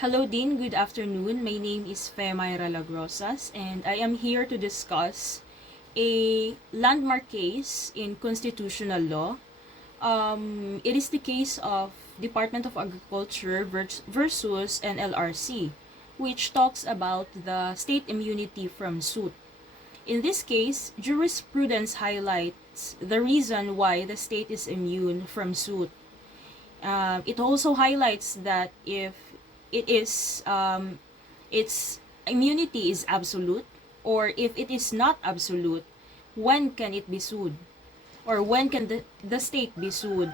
Hello, Dean. Good afternoon. My name is Fe Mayra Lagrosas, and I am here to discuss a landmark case in constitutional law. It is the case of Department of Agriculture versus NLRC, which talks about the state immunity from suit. In this case, jurisprudence highlights the reason why the state is immune from suit. It also highlights that if it is its immunity is absolute, or if it is not absolute, when can it be sued, or when can the state be sued,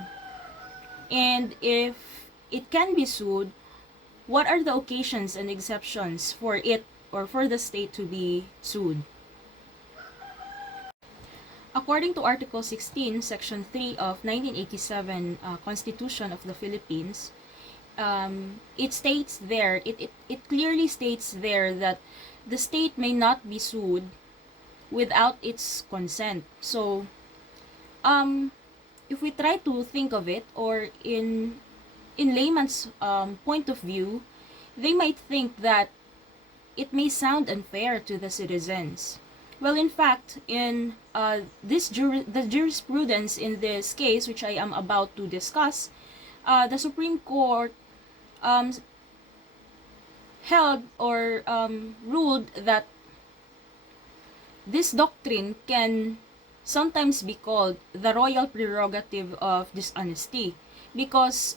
and if it can be sued, what are the occasions and exceptions for it or for the state to be sued. According to Article 16, Section 3 of 1987 Constitution of the Philippines, it states there, it clearly states there that the state may not be sued without its consent. So, if we try to think of it, or in layman's point of view, they might think that it may sound unfair to the citizens. Well, in fact, in the jurisprudence in this case, which I am about to discuss, the Supreme Court held or ruled that this doctrine can sometimes be called the royal prerogative of dishonesty, because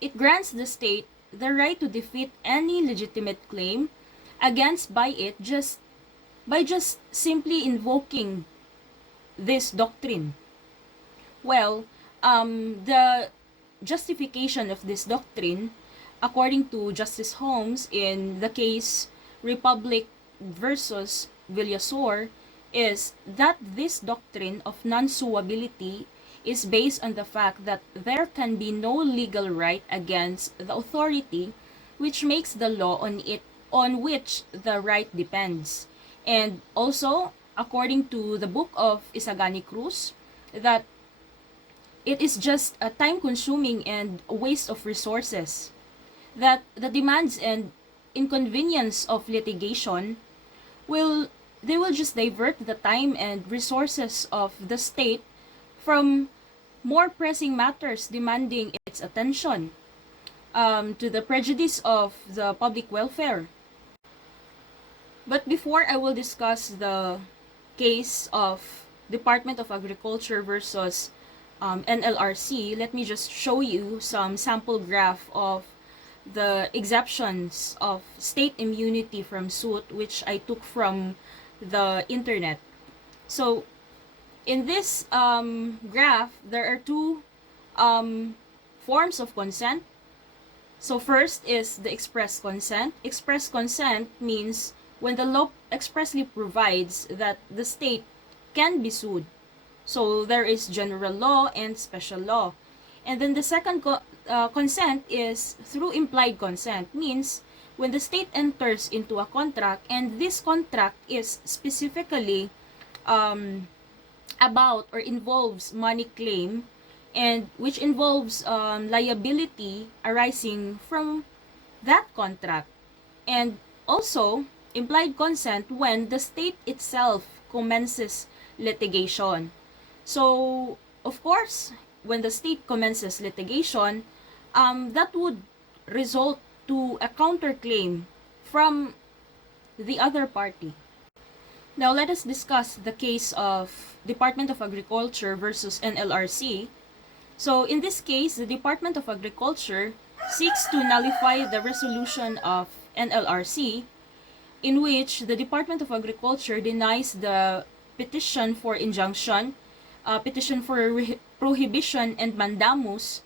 it grants the state the right to defeat any legitimate claim against by it just simply invoking this doctrine. Well, the justification of this doctrine, according to Justice Holmes in the case Republic versus Villasor, is that this doctrine of non-suability is based on the fact that there can be no legal right against the authority which makes the law on which the right depends. And also, according to the book of Isagani Cruz, that it is just a time-consuming and a waste of resources, that the demands and inconvenience of litigation will just divert the time and resources of the state from more pressing matters demanding its attention, to the prejudice of the public welfare. But before I will discuss the case of Department of Agriculture versus NLRC, let me just show you some sample graph of the exceptions of state immunity from suit, which I took from the internet. So, in this graph, there are two forms of consent. So first is the express consent. Express consent means when the law expressly provides that the state can be sued. So there is general law and special law. And then the second consent is through implied consent, means when the state enters into a contract and this contract is specifically about or involves money claim, and which involves liability arising from that contract. And also implied consent when the state itself commences litigation. So, of course, when the state commences litigation, that would result to a counterclaim from the other party. Now, let us discuss the case of Department of Agriculture versus NLRC. So, in this case, the Department of Agriculture seeks to nullify the resolution of NLRC, in which the Department of Agriculture denies the petition for injunction, petition for prohibition and mandamus,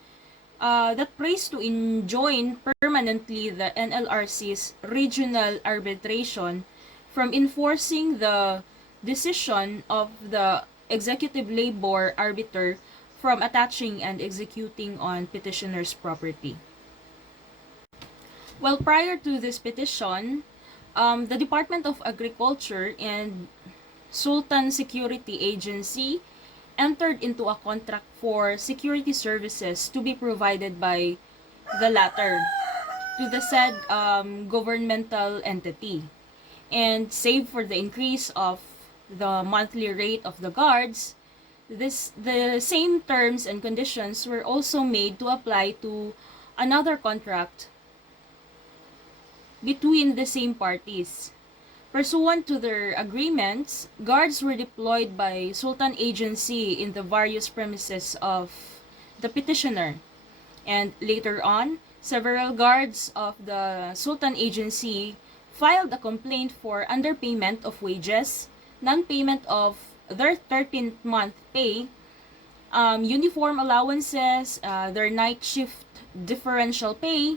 that prays to enjoin permanently the NLRC's regional arbitration from enforcing the decision of the executive labor arbiter from attaching and executing on petitioner's property. Well, prior to this petition, the Department of Agriculture and Sultan Security Agency entered into a contract for security services to be provided by the latter to the said governmental entity. And save for the increase of the monthly rate of the guards, the same terms and conditions were also made to apply to another contract between the same parties. Pursuant to their agreements, guards were deployed by Sultan Agency in the various premises of the petitioner. And later on, several guards of the Sultan Agency filed a complaint for underpayment of wages, non-payment of their 13th month pay, uniform allowances, their night shift differential pay,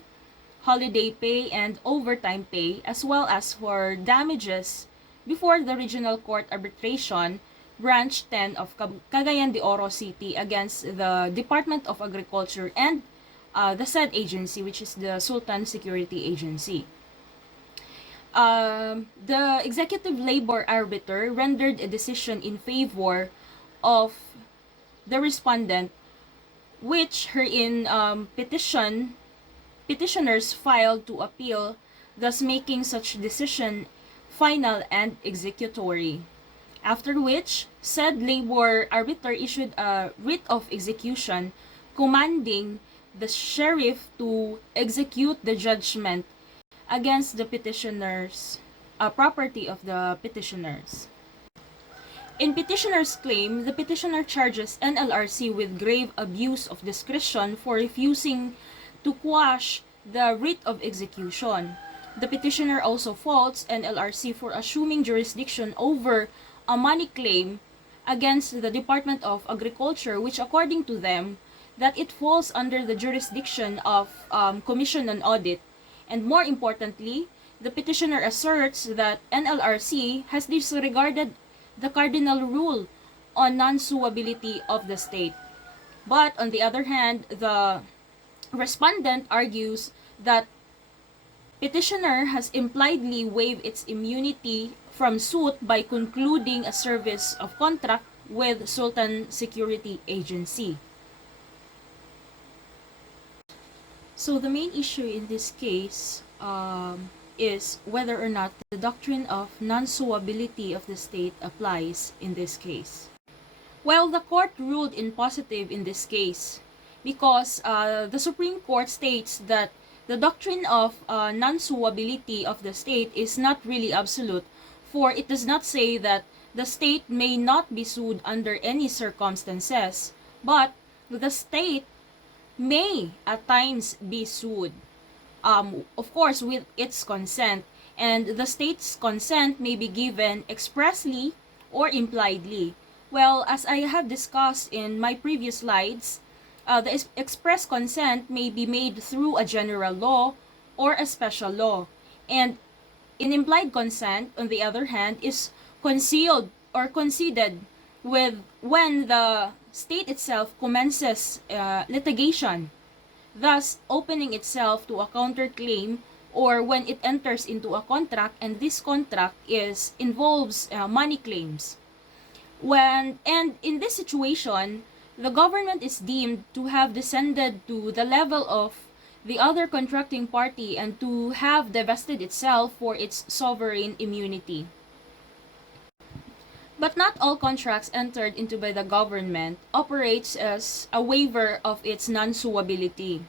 holiday pay, and overtime pay, as well as for damages before the Regional Court Arbitration, Branch 10 of Cagayan de Oro City against the Department of Agriculture and the said agency, which is the Sultan Security Agency. The Executive Labor Arbiter rendered a decision in favor of the respondent, which herein petitioners filed to appeal, thus making such decision final and executory. After which, said labor arbiter issued a writ of execution commanding the sheriff to execute the judgment against the petitioners, property of the petitioners. In petitioner's claim, the petitioner charges NLRC with grave abuse of discretion for refusing to quash the writ of execution. The petitioner also faults NLRC for assuming jurisdiction over a money claim against the Department of Agriculture, which according to them, that it falls under the jurisdiction of Commission on Audit. And more importantly, the petitioner asserts that NLRC has disregarded the cardinal rule on non-suability of the state. But on the other hand, the respondent argues that petitioner has impliedly waived its immunity from suit by concluding a service of contract with Sultan Security Agency. So the main issue in this case is whether or not the doctrine of non-suability of the state applies in this case. Well, the court ruled in positive in this case because the Supreme Court states that the doctrine of non-suability of the state is not really absolute, for it does not say that the state may not be sued under any circumstances, but the state may at times be sued, of course with its consent, and the state's consent may be given expressly or impliedly. Well, as I have discussed in my previous slides, the express consent may be made through a general law or a special law, and in implied consent, on the other hand, is concealed or conceded when the state itself commences litigation, thus opening itself to a counterclaim, or when it enters into a contract and this contract involves money claims. And in this situation, the government is deemed to have descended to the level of the other contracting party and to have divested itself for its sovereign immunity. But not all contracts entered into by the government operates as a waiver of its non-suability.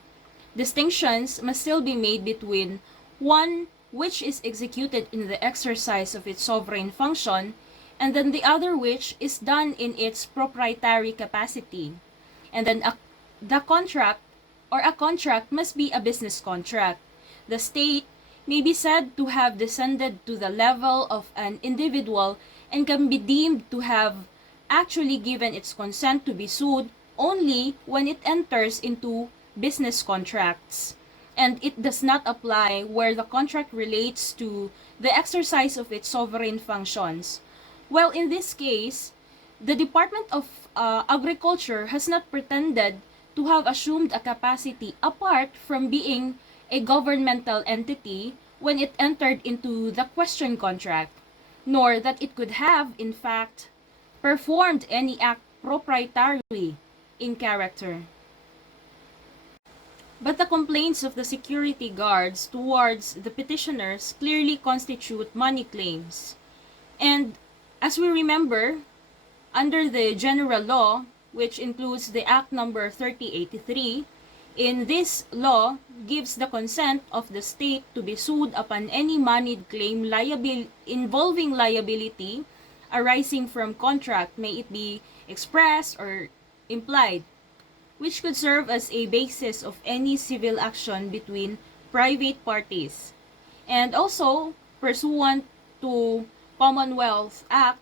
Distinctions must still be made between one which is executed in the exercise of its sovereign function, and then the other which is done in its proprietary capacity. And then a contract must be a business contract. The state may be said to have descended to the level of an individual and can be deemed to have actually given its consent to be sued only when it enters into business contracts. And it does not apply where the contract relates to the exercise of its sovereign functions. Well, in this case, the Department of Agriculture has not pretended to have assumed a capacity apart from being a governmental entity when it entered into the question contract, nor that it could have, in fact, performed any act proprietarily in character. But the complaints of the security guards towards the petitioners clearly constitute money claims. And as we remember, under the general law, which includes the Act number 3083, in this law gives the consent of the state to be sued upon any moneyed claim involving liability arising from contract, may it be expressed or implied, which could serve as a basis of any civil action between private parties. And also, pursuant to Commonwealth Act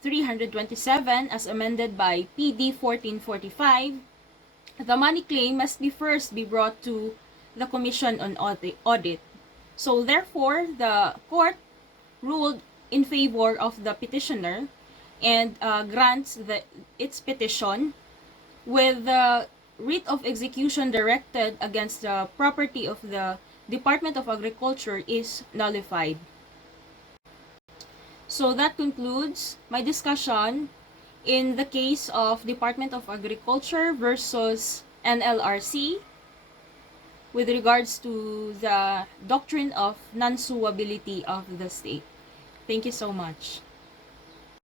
327 as amended by PD 1445, the money claim must first be brought to the Commission on Audit. So therefore, the court ruled in favor of the petitioner and grants its petition with the writ of execution directed against the property of the Department of Agriculture is nullified. So that concludes my discussion in the case of Department of Agriculture versus NLRC with regards to the doctrine of non-suability of the state. Thank you so much.